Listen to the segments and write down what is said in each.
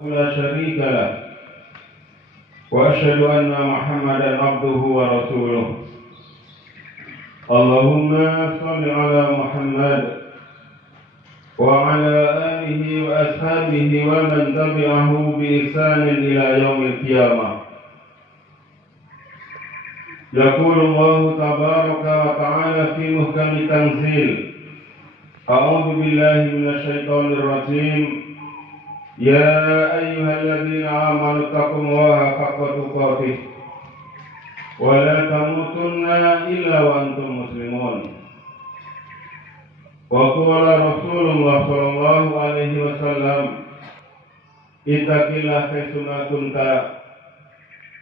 لا شريك له وأشهد أن محمدا عبده ورسوله. اللهم صل على محمد وعلى آله وأصحابه ومن تبعه بإحسان إلى يوم القيامة. يقول الله تبارك وتعالى في محكم التنزيل: أعوذ بالله من الشيطان الرجيم. يا أيها الذين آمنوا اتقوا الله حق تقاته ولا تموتن إلا وأنتم مسلمون. وقال رسول الله صلى الله عليه وسلم: اتق الله حيثما كنت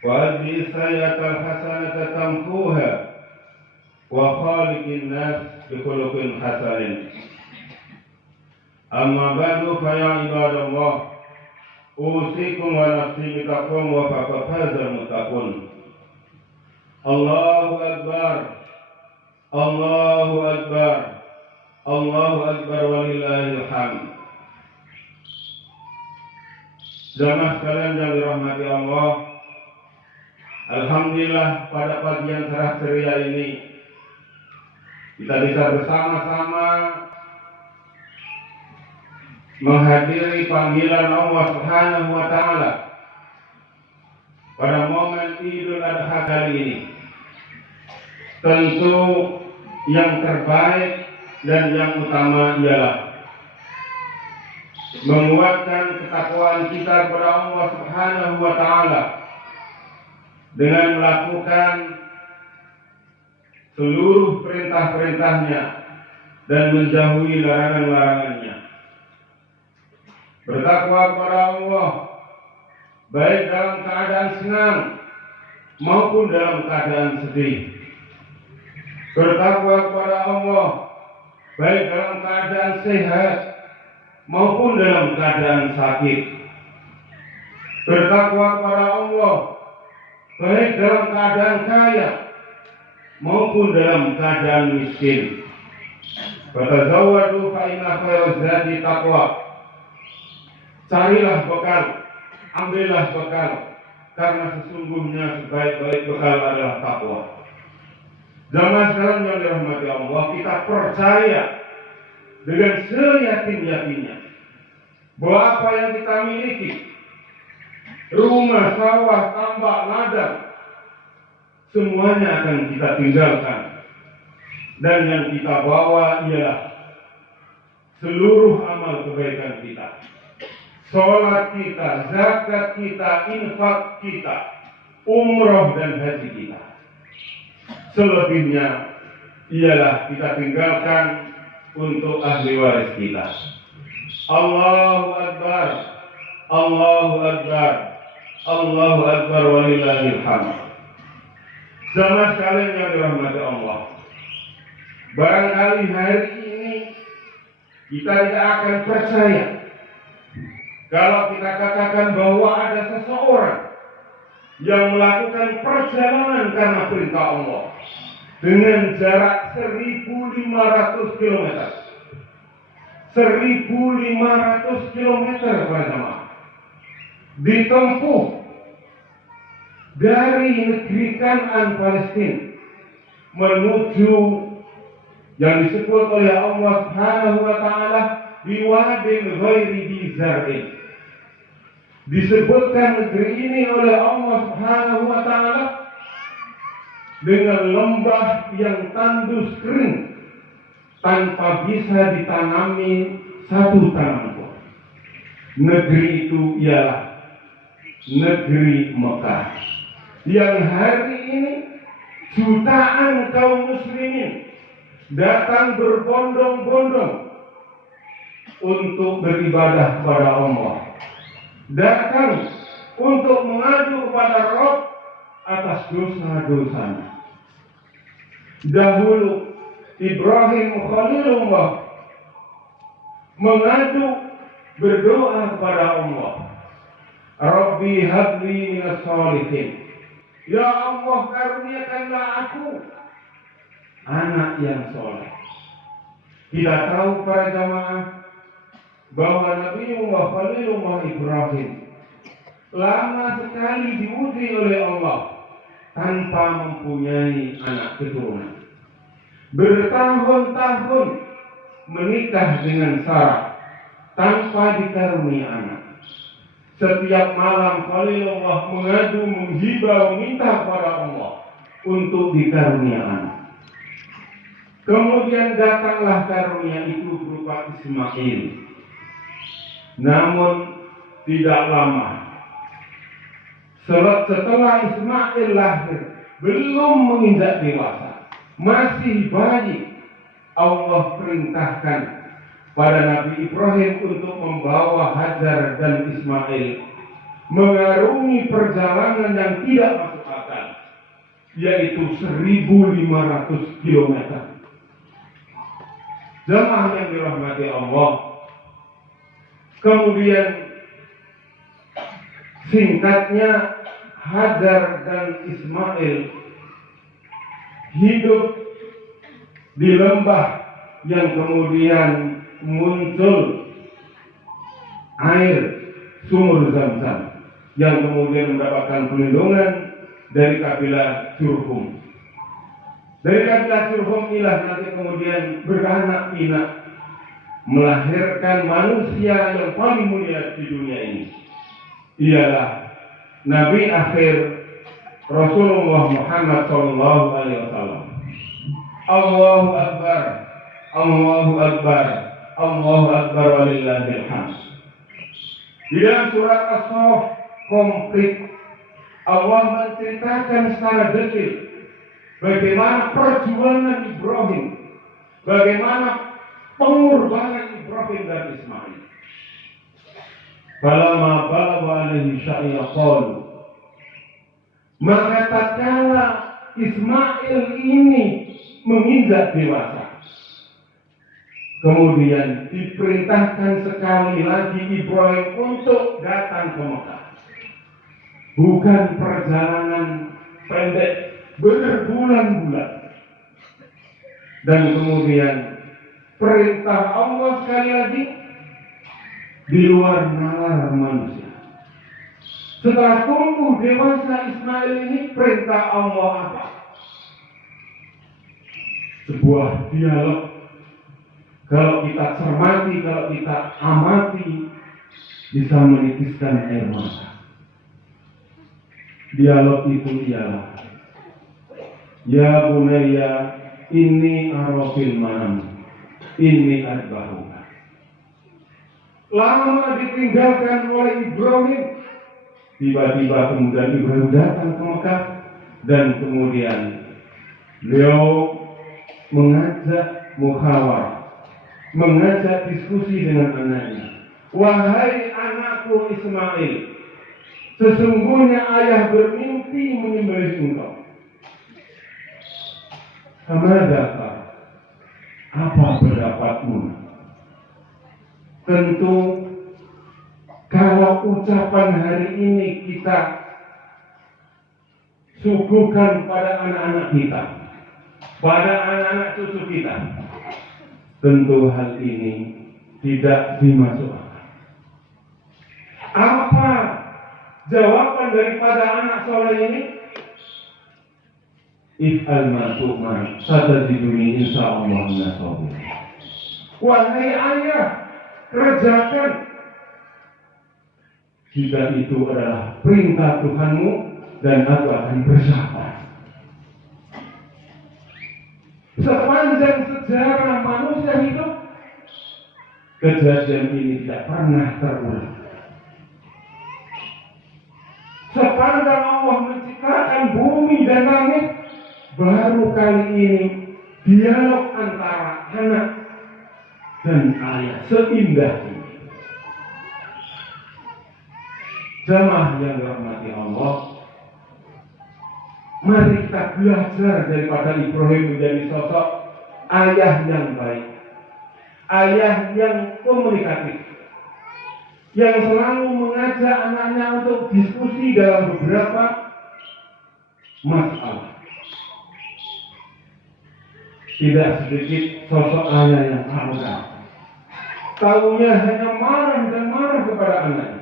وأتبع السيئة الحسنة تمحوها وخالق الناس بخلق حسن. أما بعد فيا عباد الله، أوصيكم ونفسي بتقوى وفقد فاز المتقون. الله أكبر، الله أكبر، الله أكبر ولله الhamd. Jamaah sekalian yang dirahmati Allah, alhamdulillah pada pagi yang cerah ceria ini kita bisa bersama-sama menghadiri panggilan Allah Subhanahu wa Ta'ala pada momen Idul Adha kali ini. Tentu yang terbaik dan yang utama ialah menguatkan ketakwaan kita kepada Allah Subhanahu wa Ta'ala dengan melakukan seluruh perintah-perintahnya dan menjauhi larangan-larangannya. Bertakwa kepada Allah baik dalam keadaan senang maupun dalam keadaan sedih. Bertakwa kepada Allah baik dalam keadaan sehat maupun dalam keadaan sakit. Bertakwa kepada Allah baik dalam keadaan kaya maupun dalam keadaan miskin. Fatazawwadu fa inna khairaz zadi taqwa. Carilah bekal, ambillah bekal, karena sesungguhnya sebaik-baik bekal adalah takwa. Jamaah sekalian yang dirahmati Allah, kita percaya dengan seyakin-yakinnya bahwa apa yang kita miliki, rumah, sawah, tambak, ladang, semuanya akan kita tinggalkan. Dan yang kita bawa ialah seluruh amal kebaikan kita. Sholat kita, zakat kita, infak kita, umroh dan haji kita. Selebihnya ialah kita tinggalkan untuk ahli waris kita. Allahu Akbar, Allahu Akbar, Allahu Akbar walillahil hamd. Jamaah sekalian yang dirahmati Allah, barangkali hari ini kita tidak akan percaya kalau kita katakan bahwa ada seseorang yang melakukan perjalanan karena perintah Allah dengan jarak 1.500 km. 1.500 km para jemaah ditempuh dari negeri Kan'an Palestina menuju yang disebut oleh Allah Subhanahu wa Ta'ala di wadin ghairi di zar'in. Disebutkan negeri ini oleh Allah Subhanahu wa Ta'ala dengan lembah yang tandus kering tanpa bisa ditanami satu tanaman pun. Negeri itu ialah negeri Mekah, yang hari ini jutaan kaum muslimin datang berbondong-bondong untuk beribadah kepada Allah, datang untuk mengadu kepada Rabb atas dosa-dosanya. Dahulu Ibrahim Khalilullah mengadu berdoa kepada Allah, Rabbi habli minas sholihin. Ya Allah, karuniakanlah aku anak yang soleh. Kita tahu para jamaah bahwa Nabiullah Khalilullah Ibrahim lama sekali diuji oleh Allah tanpa mempunyai anak keturunan. Bertahun-tahun menikah dengan Sarah tanpa dikaruniai anak. Setiap malam Khalilullah mengadu, menghibau, meminta kepada Allah untuk dikaruniai anak. Kemudian datanglah karunia itu berupa Ismail. Namun tidak lama setelah Ismail lahir, belum menginjak dewasa, masih bayi, Allah perintahkan pada Nabi Ibrahim untuk membawa Hajar dan Ismail mengarungi perjalanan yang tidak masuk akal, yaitu 1.500 km. Jemaah yang dirahmati Allah, kemudian singkatnya Hajar dan Ismail hidup di lembah yang kemudian muncul air sumur Zam-Zam yang kemudian mendapatkan perlindungan dari kabilah Jurhum. Dari kabilah Jurhum inilah nanti kemudian beranak pinak melahirkan manusia yang paling mulia di dunia ini. Ialah Nabi akhir Rasulullah Muhammad sallallahu alaihi wasallam. Allahu Akbar, Allahu Akbar, Allahu Akbar walillahil hamd. Di dalam surat As-Saff komplit Allah menceritakan secara detail bagaimana perjuangan Ibrahim, bagaimana pengorbanan Ibrahim dan Ismail. Falamma balagha alaihi syai'a qalu, maka tatkala Ismail ini menginjak dewasa, kemudian diperintahkan sekali lagi Ibrahim untuk datang ke Mekah. Bukan perjalanan pendek berbulan-bulan. Dan kemudian perintah Allah sekali lagi di luar nalar manusia. Setelah tumbuh dewasa Ismail ini, perintah Allah apa? Sebuah dialog. Kalau kita cermati, kalau kita amati, bisa menitiskan air mata. Dialog itu ialah, ya bunayya inni arafil manam inni adbahuka. Lama ditinggalkan oleh Ibrahim, tiba-tiba kemudian Ibrahim datang ke Mekah, dan kemudian beliau mengajak muhawarah, mengajak diskusi dengan anaknya. Wahai anakku Ismail, sesungguhnya ayah bermimpi menyembelih engkau. Kamadaka, apa pendapatmu? Tentu kalau ucapan hari ini kita suguhkan pada anak-anak kita, pada anak-anak cucu kita, tentu hal ini tidak dimasukkan. Apa jawaban daripada anak soleh ini? If'al ma tu'mar satajiduni insyaallah minas sabirin. Wahai ayah, kerjakan jika itu adalah perintah Tuhanmu, dan aku akan bersabar. Sepanjang sejarah manusia hidup, kejadian ini tidak pernah terulang. Sepanjang Allah menciptakan bumi dan langit, baru kali ini dialog antara anak dan ayah seindah ini. Jamaah yang dirahmati Allah, mari kita belajar daripada Ibrahim menjadi sosok ayah yang baik, ayah yang komunikatif, yang selalu mengajak anaknya untuk diskusi dalam beberapa masalah. Tidak sedikit sosok ayah yang arogan, tahunya hanya marah dan marah kepada anaknya.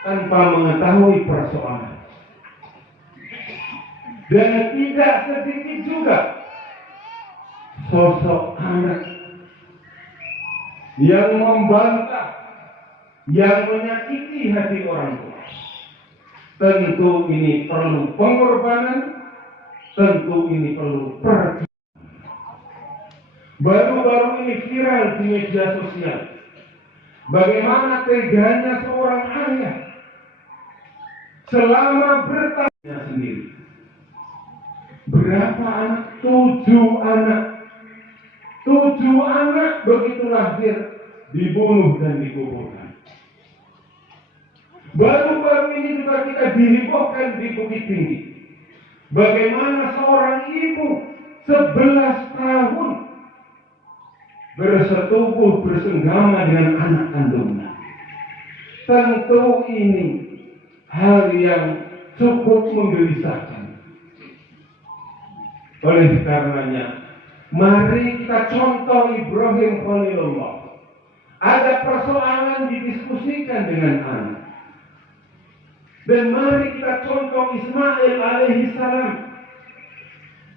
tanpa mengetahui persoalan. Dan tidak sedikit juga sosok anak yang membantah, yang menyakiti hati orang tua. Tentu ini perlu pengorbanan, tentu ini perlu perjuangan. Baru-baru ini viral di media sosial bagaimana teganya seorang ayah selama bertanya sendiri. Berapa anak? 7 anak. 7 anak begitu lahir dibunuh dan dikuburkan. Baru-baru ini juga kita dihebohkan di Bukit Tinggi. Bagaimana seorang ibu 11 tahun bersetubuh bersenggama dengan anak kandungnya. Tentu ini hal yang cukup menggelisahkan. Oleh karenanya, mari kita contoh Ibrahim Khalilullah. Ada persoalan didiskusikan dengan anak. Dan mari kita contoh Ismail alaihi salam.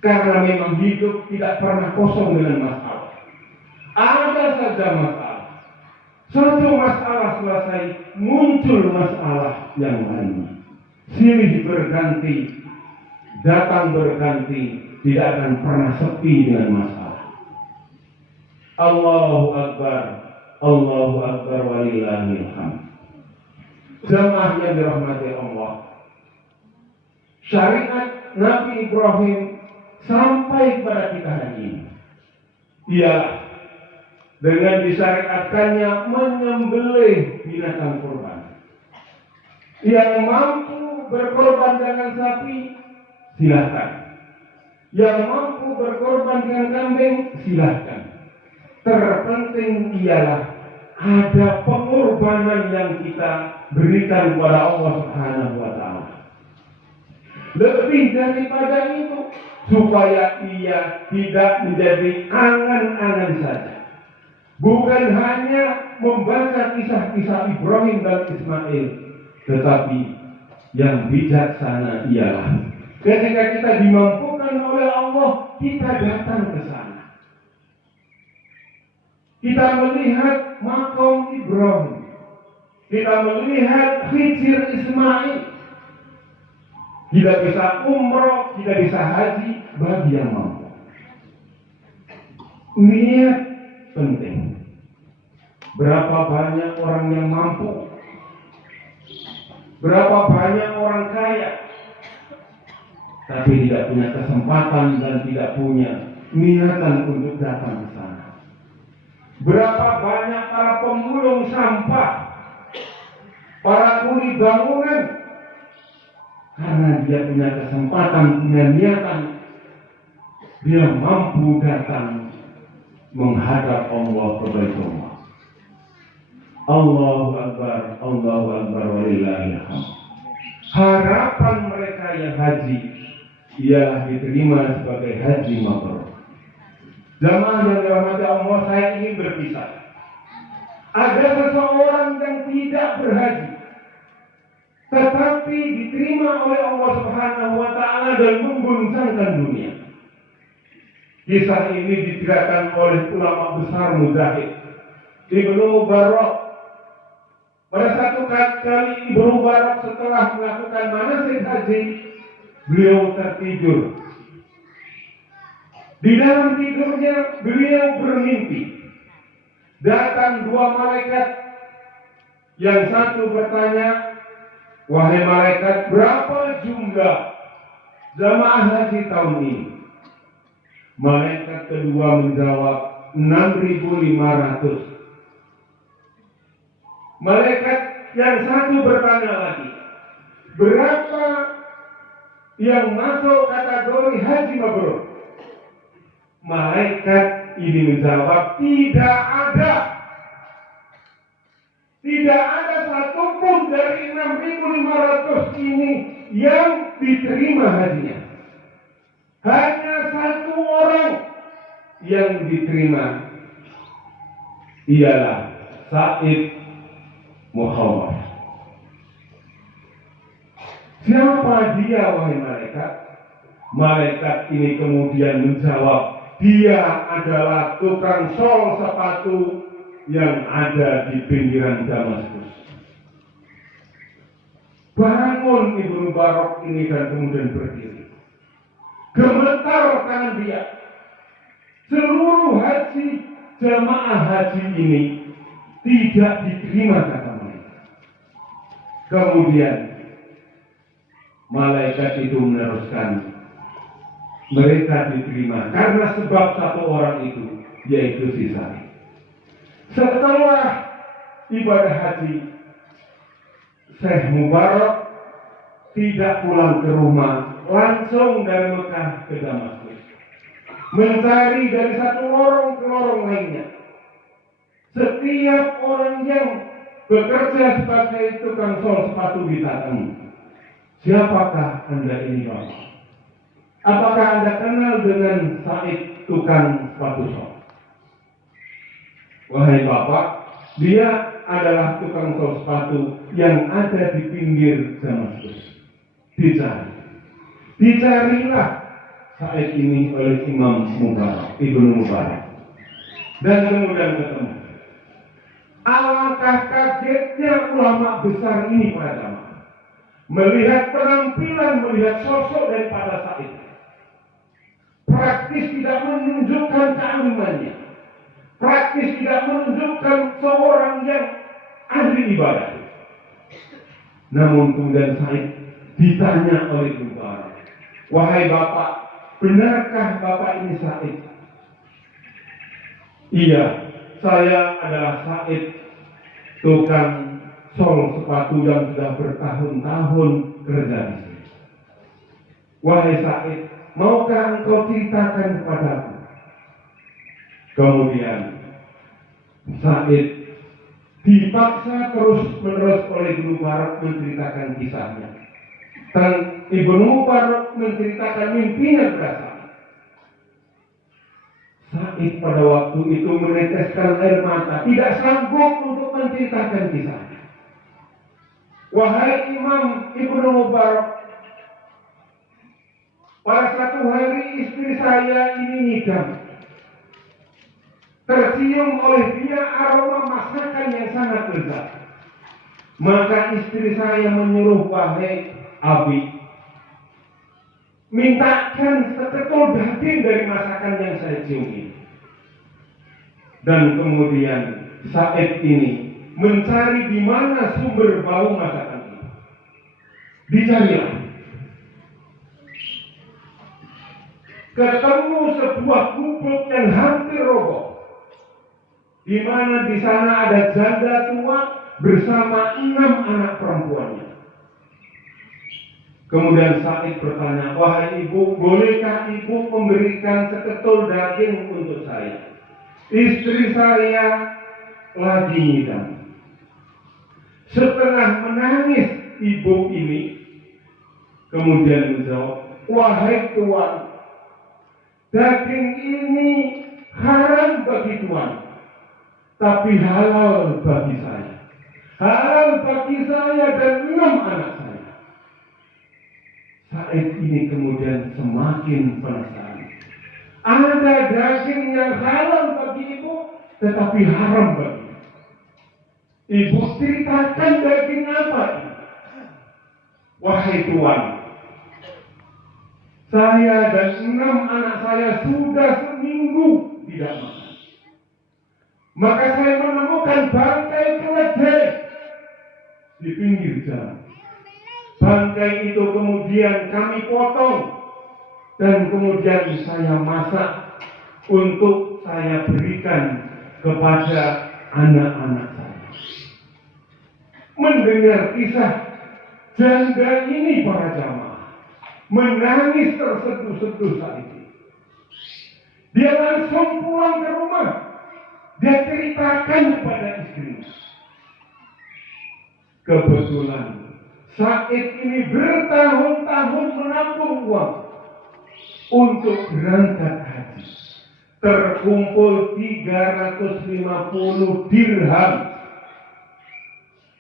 Karena memang hidup tidak pernah kosong dengan masalah. Ada saja masalah. Satu masalah selesai, muncul masalah yang lainnya. Silih berganti, datang berganti, tidak akan pernah sepi dengan masalah. Allahu Akbar, Allahu Akbar walillahil hamd. Jamaah yang dirahmati Allah, syariat Nabi Ibrahim sampai kepada kita hari ini ialah dengan disyariatkannya menyembelih binatang kurban. Yang mampu berkorban dengan sapi, silakan. Yang mampu berkorban dengan kambing, silakan. Terpenting ialah ada pengorbanan yang kita berikan kepada Allah Subhanahu wa Ta'ala. Lebih daripada itu, supaya ia tidak menjadi angan-angan saja. Bukan hanya membaca kisah-kisah Ibrahim dan Ismail, tetapi yang bijaksana ialah ketika kita dimampukan oleh Allah, kita datang ke sana. Kita melihat makam Ibrahim, kita melihat Khidir Ismail. Kita bisa umroh, kita bisa haji bagi yang mampu. Niat penting. Berapa banyak orang yang mampu? Berapa banyak orang kaya? Tapi tidak punya kesempatan dan tidak punya niatan untuk datang ke sana. Berapa banyak para pemulung sampah, para kuli bangunan, karena dia punya kesempatan, punya niatan, dia mampu datang menghadap Allah ke Baitullah. Allahu Akbar, Allahu Akbar walillahil hamd. Harapan mereka yang haji ialah diterima sebagai haji mabrur. Jamaah yang dirahmati Allah, saya ingin berpisah. Ada seseorang yang tidak berhaji, tetapi diterima oleh Allah Subhanahu wa Ta'ala dan mengguncangkan dunia. Kisah ini diceritakan oleh ulama besar Mujahid Ibnu Mubarak. Pada satu kali Ibnu Mubarak setelah melakukan manasik haji, beliau tertidur. Di dalam tidurnya beliau bermimpi. Datang 2 malaikat. Yang satu bertanya, "Wahai malaikat, berapa jumlah jamaah haji tahun ini?" Malaikat kedua menjawab, 6.500. Malaikat yang satu bertanya lagi, "Berapa yang masuk kategori haji mabrur?" Malaikat ini menjawab, "Tidak ada. Tidak ada satupun dari 6.500 ini yang diterima hajinya. Hanya 1 orang yang diterima, ialah Said Muhammad." Siapa dia, wahai malaikat? Malaikat ini kemudian menjawab, dia adalah tukang sol sepatu yang ada di pinggiran Damaskus. Bangun Ibnu Mubarak ini dan kemudian berdiri. Gemetar tangan dia. Seluruh haji, jamaah haji ini tidak diterima, kata mereka. Kemudian malaikat itu meneruskan, mereka diterima karena sebab satu orang itu, yaitu si Sa'id. Setelah ibadah haji, Syekh Mubarak tidak pulang ke rumah, langsung dari Mekah ke Damaskus, mencari dari satu lorong ke lorong lainnya. Setiap orang yang bekerja sebagai tukang sol sepatu didatangi. Siapakah Anda ini, Pak? Apakah Anda kenal dengan Sa'id tukang sepatu sol? Wahai Bapak, dia adalah tukang sol sepatu yang ada di pinggir Damaskus. Dicarilah Sa'id ini oleh Imam Mubarak, Ibnu Mubarak, dan kemudian ketemu. Alangkah kagetnya ulama besar ini pada zaman melihat penampilan, melihat sosok daripada Sa'id. Praktis tidak menunjukkan kealimannya, praktis tidak menunjukkan seorang yang ahli ibadah. Namun kemudian Sa'id ditanya oleh Mubarak, wahai Bapak, benarkah Bapak ini Sa'id? Iya, saya adalah Sa'id, tukang sol sepatu yang sudah bertahun-tahun kerja di sini. Wahai Sa'id, maukah engkau ceritakan kepadaku? Kemudian Sa'id dipaksa terus-menerus oleh Ibnu Mubarak menceritakan kisahnya. Dan Ibnu Mubarak menceritakan mimpinya kepada Sa'id. Sa'id pada waktu itu meneteskan air mata, tidak sanggup untuk menceritakan kisahnya. Wahai Imam Ibnu Mubarak, pada satu hari istri saya ini ngidam. Tercium oleh dia aroma masakan yang sangat lezat. Maka istri saya menyuruh, wahai Abi, mintakan seketul daging dari masakan yang saya cium ini. Dan kemudian Sa'id ini mencari di mana sumber bau masakan itu. Dicarilah. Ketemu sebuah gubuk yang hampir roboh, di mana di sana ada janda tua bersama 6 anak perempuannya. Kemudian Sa'id bertanya, wahai ibu, bolehkah ibu memberikan seketul daging untuk saya? Istri saya lagi ngidam. Setelah menangis ibu ini kemudian menjawab, wahai Tuan, daging ini haram bagi Tuan, tapi halal bagi saya. Halal bagi saya dan 6 anak saya. Sa'id ini kemudian semakin penasaran. Ada daging yang halal bagi ibu, tetapi haram bagi. Ibu ceritakan daging apa ini? Wahai Tuan, saya dan 6 anak saya sudah seminggu tidak makan. Maka saya menemukan bangkai keledai di pinggir jalan. Bangkai itu kemudian kami potong dan kemudian saya masak untuk saya berikan kepada anak-anak saya. Mendengar kisah janda ini, para jamaah menangis terseduh-seduh saat itu. Dia langsung pulang ke rumah. Dia ceritakan kepada istrinya. Kebetulan Sa'id ini bertahun-tahun menabung uang untuk berangkat haji. Terkumpul 350 dirham.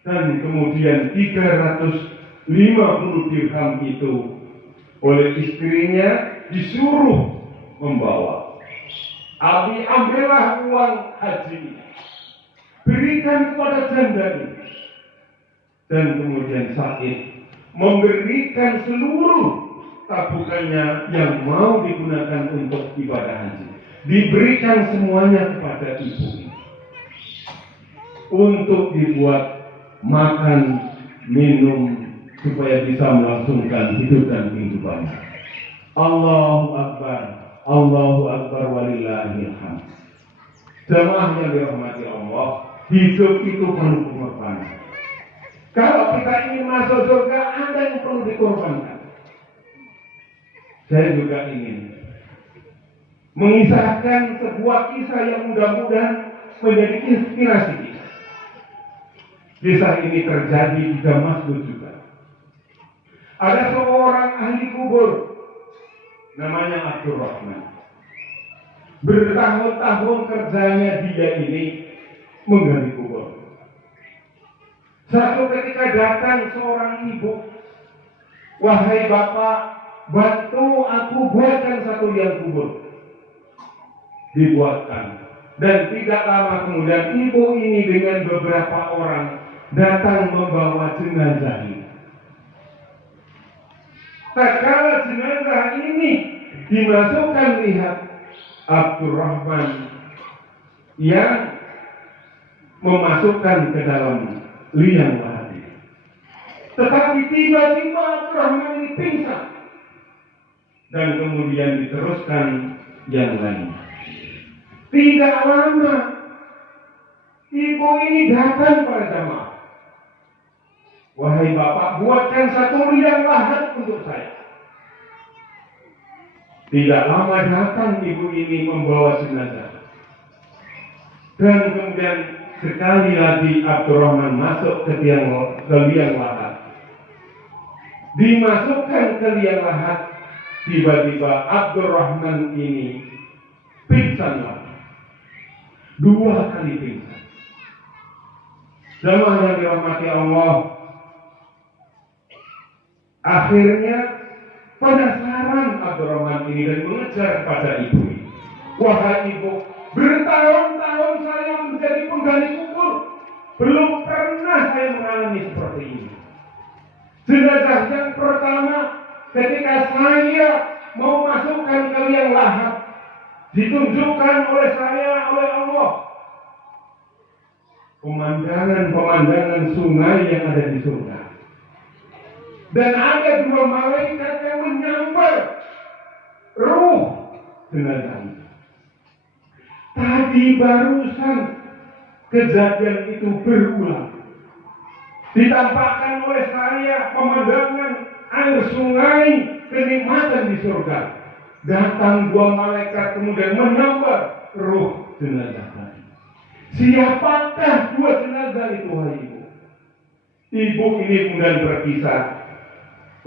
Dan kemudian 300 50 dirham itu oleh istrinya disuruh membawa. Abi, ambillah uang haji, berikan kepada janda ini. Dan kemudian Sa'id memberikan seluruh tabungannya yang mau digunakan untuk ibadah haji. Diberikan semuanya kepada ibu ini untuk dibuat makan, minum, supaya bisa melangsungkan hidup dan kehidupannya. Allahu Akbar, Allahu Akbar, walillahil hamd. Jemaah yang dirahmati Allah, hidup itu penuh pengorbanan. Kalau kita ingin masuk surga, ada yang perlu dikorbankan. Saya juga ingin mengisahkan sebuah kisah yang mudah-mudahan menjadi inspirasi kita. Kisah ini terjadi di Damaskus juga. Ada seorang ahli kubur namanya Abdurrahman. Bertahun-tahun kerjanya dia ini menggali kubur. Satu ketika datang seorang ibu, "Wahai bapak, bantu aku buatkan satu liang kubur." Dibuatkan. Dan tidak lama kemudian ibu ini dengan beberapa orang datang membawa jenazah ini. Tatkala jenazah ini dimasukkan, lihat Abdurrahman yang memasukkan ke dalam liang lahat. Tetapi tiba-tiba Abdurrahman ini pingsan dan kemudian diteruskan yang lain. Tidak lama ibu ini datang pada jamaah. "Wahai bapak, buatkan satu liang lahat untuk saya." Tidak lama datang ibu ini membawa jenazah. Dan kemudian sekali lagi Abdurrahman masuk ke liang lahat. Dimasukkan ke liang lahat, tiba-tiba Abdurrahman ini pingsan lagi. 2 kali pingsan. Jemaah yang dirahmati Allah, akhirnya penasaran Abdurrahman ini dan mengejar kepada ibu ini. "Wahai ibu, bertahun-tahun saya menjadi penggali kubur, belum pernah saya mengalami seperti ini. Jenazah yang pertama ketika saya mau masukkan ke liang lahat, ditunjukkan oleh saya oleh Allah pemandangan sungai yang ada di surga. Dan ada 2 malaikat yang menyambar ruh jenazah itu. Tadi barusan kejadian itu berulang. Ditampakkan oleh saya pemandangan air sungai, kenikmatan di surga. Datang 2 malaikat kemudian menyambar ruh jenazah tadi. Siapakah 2 jenazah itu, wahai ibu? Ibu ini kemudian berkisah,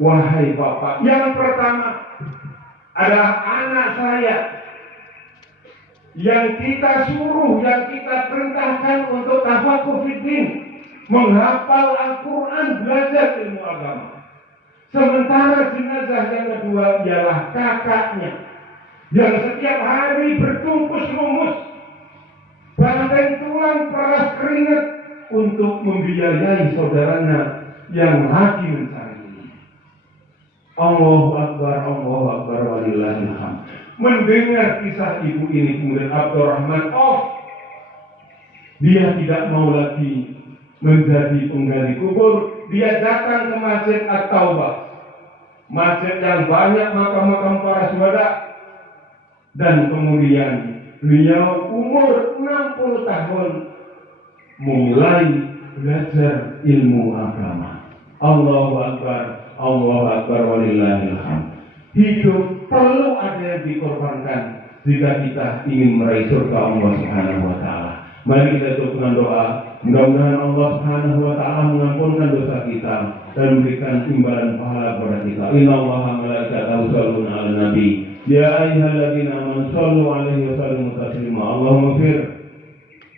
"Wahai bapak, yang pertama adalah anak saya yang kita suruh, yang kita perintahkan untuk tafaqquh fiddin, menghafal Al-Quran, belajar ilmu agama. Sementara jenazah yang kedua ialah kakaknya yang setiap hari bertumpus lumus, banteng tulang, peras keringat untuk membiayai saudaranya yang lagi mencari ini." Allahu Akbar, Allahu Akbar, walillahil hamd. Mendengar kisah ibu ini kemudian Abdurrahman dia tidak mau lagi menjadi penggali kubur. Dia datang ke Masjid At-Taubah, masjid yang banyak makam-makam para syuhada. Dan kemudian beliau umur 60 tahun mulai belajar ilmu agama. Allahu Akbar, Allahu Akbar, walillahil hamd. Hidup perlu ada yang dikorbankan jika kita ingin meraih surga Allah Subhanahu wa taala. Mari kita tutup dengan doa. Mudah-mudahan Allah Subhanahu wa taala mengampunkan dosa kita dan memberikan imbalan pahala kepada kita. Innallaha malaikatahu yusholluna 'alan nabi. Ya ayyuhalladzina amanu shallu 'alaihi wa sallimu taslima. Allahumma ighfir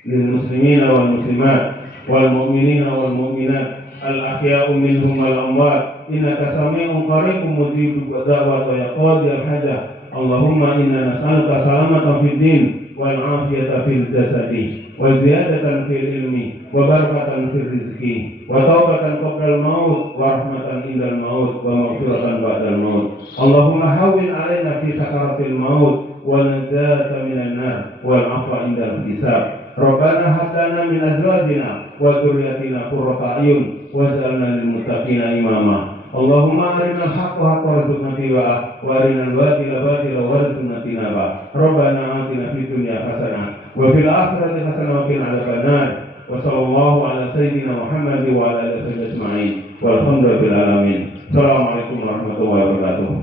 lil muslimina wal muslimat wal mu'minina wal mu'minat الأحياء منهم والأموات إنك سميع قريب مجيب الدعوة ويا قاضي الحاجة اللهم إنا نسألك سلامة في الدين والعافية في الجسد وزيادة في العلم وبركة في الرزق وتوبة قبل الموت ورحمة عند الموت ومغفرة بعد الموت اللهم هون علينا في سكرات الموت والنجاة من النار والعفو عند الحساب ربنا هب لنا من أزواجنا وذريتنا قرة أعين واجعلنا للمتقين إماما اللهم أرنا الحق حقا وارزقنا اتباعه وأرنا الباطل باطلا وارزقنا اجتنابه ربنا آتنا في الدنيا حسنة وفي الآخرة حسنة وقنا عذاب النار وصلى الله على سيدنا محمد وعلى آله وصحبه أجمعين والحمد لله رب العالمين. السلام عليكم warahmatullahi wabarakatuh.